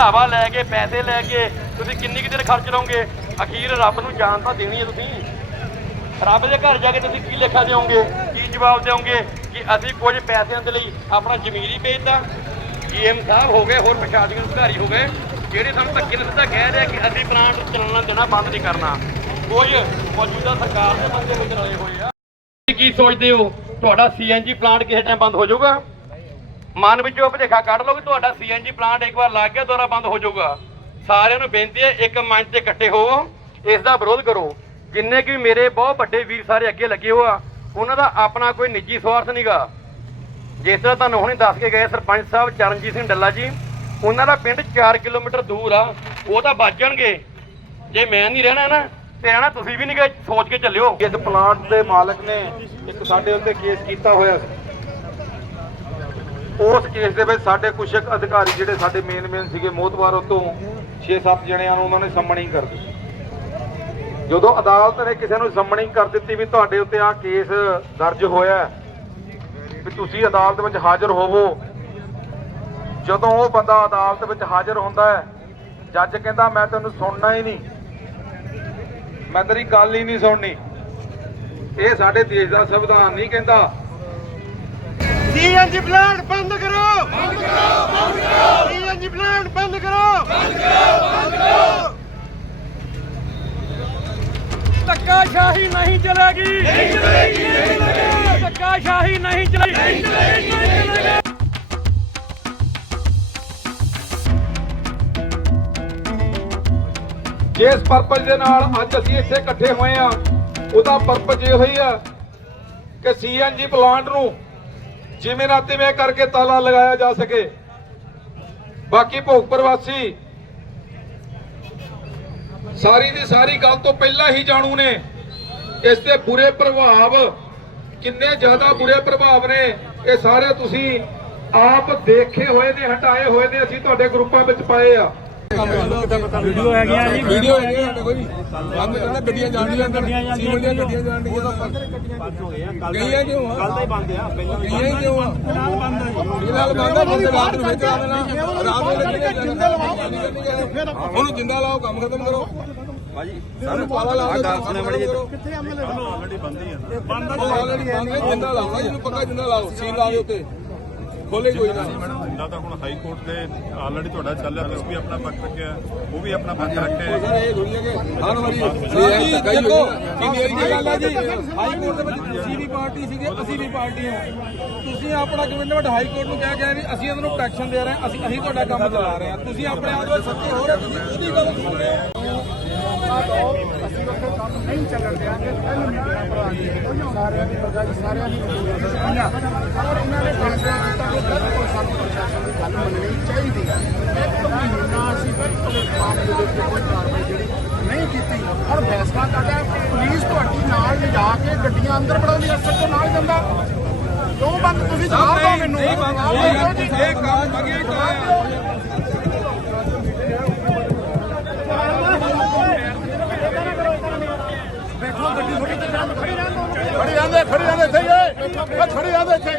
ਚੜਾਵਾ ਲੈ ਕੇ, ਪੈਸੇ ਲੈ ਕੇ, ਤੁਸੀਂ ਕਿੰਨੀ ਕੁ ਦਿਨ ਖਰਚ ਲਓਗੇ ਅਖੀਰ ਰੱਬ ਨੂੰ ਜਾਨ ਤਾਂ ਦੇਣੀ ਹੈ ਤੁਸੀਂ। ਰੱਬ ਦੇ ਘਰ ਜਾ ਕੇ ਤੁਸੀਂ ਕੀ ਲੇਖਾ ਦਿਓਗੇ? ਕੀ ਜਵਾਬ ਦਿਓਗੇ? ਕਿ ਅਸੀਂ ਕੁਝ ਪੈਸਿਆਂ ਦੇ ਲਈ ਆਪਣਾ ਜ਼ਮੀਰ ਹੀ ਵੇਚਤਾ ਜੀਐਮ ਸਾਹਿਬ ਹੋ ਗਏ, ਹੋਰ ਪ੍ਰਸ਼ਾਸਨਿਕ ਅਧਿਕਾਰੀ ਹੋ ਗਏ, ਜਿਹੜੇ ਸਾਨੂੰ ਧੱਕੇ ਨਾਲ ਸਿੱਧਾ ਕਹਿ ਰਹੇ ਕਿ ਅਸੀਂ ਪਲਾਂਟ ਚੱਲਣਾ, ਦੇਣਾ ਬੰਦ ਨਹੀਂ ਕਰਨਾ। ਕੁਝ ਮੌਜੂਦਾ ਸਰਕਾਰ ਦੇ ਬੰਦੇ ਵਿੱਚ ਰਲੇ ਹੋਏ ਆ। ਤੁਸੀਂ ਕੀ ਸੋਚਦੇ ਹੋ? ਤੁਹਾਡਾ ਸੀਐਨਜੀ ਪਲਾਂਟ ਕਿਸੇ ਟਾਈਮ ਬੰਦ ਹੋ ਜਾਊਗਾ? ਮਨ ਵਿੱਚੋਂ ਭੁਲੇਖਾ ਕੱਢ ਲਓ ਕਿ ਤੁਹਾਡਾ ਸੀਐਨਜੀ ਪਲਾਂਟ ਇੱਕ ਵਾਰ ਲੱਗ ਗਿਆ ਦੁਬਾਰਾ ਬੰਦ ਹੋ ਜਾਊਗਾ। ਸਾਰਿਆਂ ਨੂੰ ਬੇਨਤੀ ਹੈ, ਇੱਕ ਮੰਚ ਤੇ ਇਕੱਠੇ ਹੋਵੋ ਇਸ ਦਾ ਵਿਰੋਧ ਕਰੋ। ਜਿੰਨੇ ਕਿ ਮੇਰੇ ਬਹੁਤ ਵੱਡੇ ਵੀਰ ਸਾਰੇ ਅੱਗੇ ਲੱਗੇ ਹੋ ਆ, ਉਹਨਾਂ ਦਾ ਆਪਣਾ ਕੋਈ ਨਿੱਜੀ ਸਵਾਰਥ ਨਹੀਂਗਾ ਜਿਸ ਤਰ੍ਹਾਂ ਤੁਹਾਨੂੰ ਹੁਣੇ ਦੱਸ ਕੇ ਗਏ ਸਰਪੰਚ ਸਾਹਿਬ ਚਰਨਜੀਤ ਸਿੰਘ ਡੱਲਾ ਜੀ, ਉਹਨਾਂ ਦਾ ਪਿੰਡ 4 ਕਿਲੋਮੀਟਰ ਦੂਰ ਆ, ਉਹ ਤਾਂ ਬਚ ਜਾਣਗੇ। ਜੇ ਮੈਂ ਨਹੀਂ ਰਹਿਣਾ ਨਾ, ਤੇ ਰਹਿਣਾ ਤੁਸੀਂ ਵੀ ਨਹੀਂ ਗਏ ਸੋਚ ਕੇ ਚੱਲਿਓ। ਇਸ ਪਲਾਂਟ ਦੇ ਮਾਲਕ ਨੇ ਇੱਕ ਸਾਡੇ ਉੱਤੇ ਕੇਸ ਕੀਤਾ ਹੋਇਆ। ਸੀ ਉਸ ਕੇਸ ਦੇ ਵਿੱਚ ਸਾਡੇ ਕੁਝ ਇੱਕ ਅਧਿਕਾਰੀ ਜਿਹੜੇ ਸਾਡੇ ਮੇਨ ਮੇਨ ਸੀਗੇ ਮੋਤਵਾਰ ਉਤੋਂ 6-7 ਜਣਿਆਂ ਨੂੰ ਉਹਨਾਂ ਨੇ ਸੰਮਣਿੰਗ ਕਰ ਦਿੱਤੀ। ਜਦੋਂ ਅਦਾਲਤ ਨੇ ਕਿਸੇ ਨੂੰ ਸੰਮਣਿੰਗ ਕਰ ਦਿੱਤੀ ਵੀ ਤੁਹਾਡੇ ਉੱਤੇ ਆ ਕੇਸ ਦਰਜ ਹੋਇਆ ਵੀ ਤੁਸੀਂ ਅਦਾਲਤ ਵਿੱਚ ਹਾਜ਼ਰ ਹੋਵੋ, ਜਦੋਂ ਉਹ ਬੰਦਾ ਅਦਾਲਤ ਵਿੱਚ ਹਾਜ਼ਰ ਹੁੰਦਾ ਹੈ, ਜੱਜ ਕਹਿੰਦਾ, ਮੈਂ ਤੈਨੂੰ ਸੁਣਨਾ ਹੀ ਨਹੀਂ। ਮੈਂ ਤੇਰੀ ਗੱਲ ਹੀ ਨਹੀਂ ਸੁਣਨੀ। ਇਹ ਸਾਡੇ ਦੇਸ਼ ਦਾ ਸੰਵਿਧਾਨ ਨਹੀਂ ਕਹਿੰਦਾ। ਸੀਐਨਜੀ ਪਲਾਂਟ ਬੰਦ ਕਰੋ। ਬੰਦ ਕਰੋ ਬੰਦ ਕਰੋ ਸੀਐਨਜੀ ਪਲਾਂਟ ਬੰਦ ਕਰੋ। ਬੰਦ ਕਰੋ ਬੰਦ ਕਰੋ ਧੱਕਾਸ਼ਾਹੀ ਨਹੀਂ ਚਲੇਗੀ। ਨਹੀਂ ਚਲੇਗੀ ਨਹੀਂ ਚਲੇਗੀ ਧੱਕਾਸ਼ਾਹੀ ਨਹੀਂ ਚਲੇਗੀ। ਨਹੀਂ ਚਲੇਗੀ ਨਹੀਂ ਚਲੇਗੀ ਜਿਸ ਪਰਪਸ ਦੇ ਨਾਲ ਅੱਜ ਅਸੀਂ ਇੱਥੇ ਇਕੱਠੇ ਹੋਏ ਆ ਉਹਦਾ ਪਰਪਸ ਇਹ ਹੋਈ ਆ ਕਿ ਸੀਐਨਜੀ ਪਲਾਂਟ ਨੂੰ ਜਿਵੇਂ ਨਾ ਤਿਵੇਂ ਕਰਕੇ ਤਾਲਾ ਲਗਾਇਆ ਜਾ ਸਕੇ। ਬਾਕੀ ਭੋਗ ਪ੍ਰਵਾਸੀ, ਸਾਰੀ ਦੀ ਸਾਰੀ ਗੱਲ ਤੋਂ ਪਹਿਲਾਂ ਹੀ ਜਾਣੂ ਨੇ ਇਸ ਦੇ ਬੁਰੇ ਪ੍ਰਭਾਵ, ਕਿੰਨੇ ਜ਼ਿਆਦਾ ਬੁਰੇ ਪ੍ਰਭਾਵ ਨੇ, ਇਹ ਸਾਰੇ ਤੁਸੀਂ ਆਪ ਦੇਖੇ ਹੋਏ ਨੇ, ਹਟਾਏ ਹੋਏ ਨੇ, ਅਸੀਂ ਤੁਹਾਡੇ ਗਰੁੱਪਾਂ ਵਿੱਚ ਪਾਏ ਆ। ਵੀਡੀਓ ਹੈਗੀਆਂ ਜੀ। ਵੀਡੀਓ ਹੈਗੀਆਂ ਸਾਡੇ ਕੋਲ ਬੰਦ ਕਰਨਾ ਗੱਡੀਆਂ ਜਾਣੀਆਂ ਅੰਦਰ। ਸੀਵਰ ਦੀਆਂ ਗੱਡੀਆਂ ਜਾਣੀਆਂ। ਬੰਦ ਹੋ ਗਏ ਆ ਕੱਲ ਗਈਆਂ ਕਿਉਂ ਆ। ਕੱਲ ਦਾ ਹੀ ਬੰਦ ਆ। ਪਹਿਲਾਂ ਗਈਆਂ ਹੀ ਕਿਉਂ ਆ। ਇਹ ਨਾਲ ਬੰਦ ਆ ਬੰਦ ਰਾਤ ਨੂੰ ਵਿੱਚ ਆ ਦੇਣਾ ਰਾਤ ਨੂੰ ਜਿੰਦਾ ਲਵਾਓ ਉਹਨੂੰ ਜਿੰਦਾ ਲਾਓ ਕੰਮ ਖਤਮ ਕਰੋ। ਭਾਜੀ ਸਾਨੂੰ ਪਾਲਾ ਲਾ ਕੇ ਕੰਮ ਕਿੱਥੇ ਅਮਲ ਆਲਰੇਡੀ ਬੰਦ ਹੀ ਆ। ਬੰਦ ਬੰਦ ਹੈ ਜਿੰਦਾ ਲਾਉਣਾ ਜਿਹਨੂੰ ਪੱਕਾ ਜਿੰਦਾ ਲਾਓ। ਸੀਲ ਲਾ ਦਿਓ ਉੱਤੇ। ਖੋਲੇ ਕੋਈ ਨਾ। ਜਿੰਦਾ ਤਾਂ ਹੁਣ ਹਾਈ ਕੋਰਟ ਦੇ ਆਲਰੇਡੀ ਤੁਹਾਡਾ ਚੱਲ ਰਿਹਾ ਤੁਸੀਂ ਵੀ ਆਪਣਾ ਪੱਖ ਰੱਖਿਆ ਉਹ ਵੀ ਆਪਣਾ ਪੱਖ ਰੱਖਿਆ। ਸਰ ਇਹ ਥੋੜੀ ਹੈ ਕਿ ਹਰ ਵਾਰੀ ਹੋਈ ਕਿੰਨੀ ਵਾਰੀ ਗੱਲ ਆ ਜੀ। ਹਾਈ ਕੋਰਟ ਦੇ ਵਿੱਚ ਤੁਸੀਂ ਵੀ ਪਾਰਟੀ ਸੀਗੇ ਅਸੀਂ ਵੀ ਪਾਰਟੀ ਹਾਂ ਤੁਸੀਂ ਆਪਣਾ ਕਮਿਟਮੈਂਟ ਹਾਈ ਕੋਰਟ ਨੂੰ ਕਹਿ ਕੇ ਵੀ ਅਸੀਂ ਇਹਨਾਂ ਨੂੰ ਪ੍ਰੋਟੈਕਸ਼ਨ ਦੇ ਰਹੇ ਹਾਂ ਅਸੀਂ ਅਸੀਂ ਤੁਹਾਡਾ ਕੰਮ ਚਲਾ ਰਹੇ ਹਾਂ। ਤੁਸੀਂ ਆਪਣੇ ਆਪ ਵਿੱਚ ਸੱਚੇ ਹੋ ਰਹੇ ਤੁਸੀਂ ਉਹਦੀ ਗੱਲ ਸੁਣ ਰਹੇ ਹੋ। ਅਸੀਂ ਉੱਥੇ ਕੰਮ ਨਹੀਂ ਚੱਲਣ ਦਿਆਂਗੇ ਪਹਿਲਾਂ ਭਰਾ ਜੀ। ਸਾਰਿਆਂ ਦੀ ਪ੍ਰਜਾ ਦੀ ਸਾਰਿਆਂ ਦੀ ਔਰ ਇਹਨਾਂ ਨੇ ਫੈਸਲਾ ਕੀਤਾ ਕਿ ਬਿਲਕੁਲ ਸਾਨੂੰ ਪ੍ਰਸ਼ਾਸਨ ਦੀ ਗੱਲ ਮੰਨਣੀ ਚਾਹੀਦੀ ਹੈ ਇੱਕ ਮਹੀਨਾ ਅਸੀਂ ਬਿਲਕੁਲ ਇਸ ਦੇ ਉੱਤੇ ਕੋਈ ਕਾਰਵਾਈ ਜਿਹੜੀ ਨਹੀਂ ਕੀਤੀ ਔਰ ਫੈਸਲਾ ਕਰਦਾ ਪੁਲਿਸ ਤੁਹਾਡੀ ਨਾਲ ਲਿਜਾ ਕੇ ਗੱਡੀਆਂ ਅੰਦਰ ਬਣਾਉਂਦੀ ਅਸਰ ਤੋਂ ਨਾਲ ਜਾਂਦਾ ਕਿਉਂ ਬੰਦ ਤੁਸੀਂ ਜਵਾਬ ਦਿਓ ਮੈਨੂੰ ਇਹ ਕੰਮ ਮੰਗੇ ਕਰਾਇਆ ਦੇਖੋ ਗੱਡੀ ਥੋੜੀ ਤੇ ਖੜੀ ਰਹਿਣ ਦਿਓ ਖੜੀ ਰਹਿੰਦੇ, ਇੱਥੇ ਖੜੀ ਰਹਿੰਦੇ ਇੱਥੇ।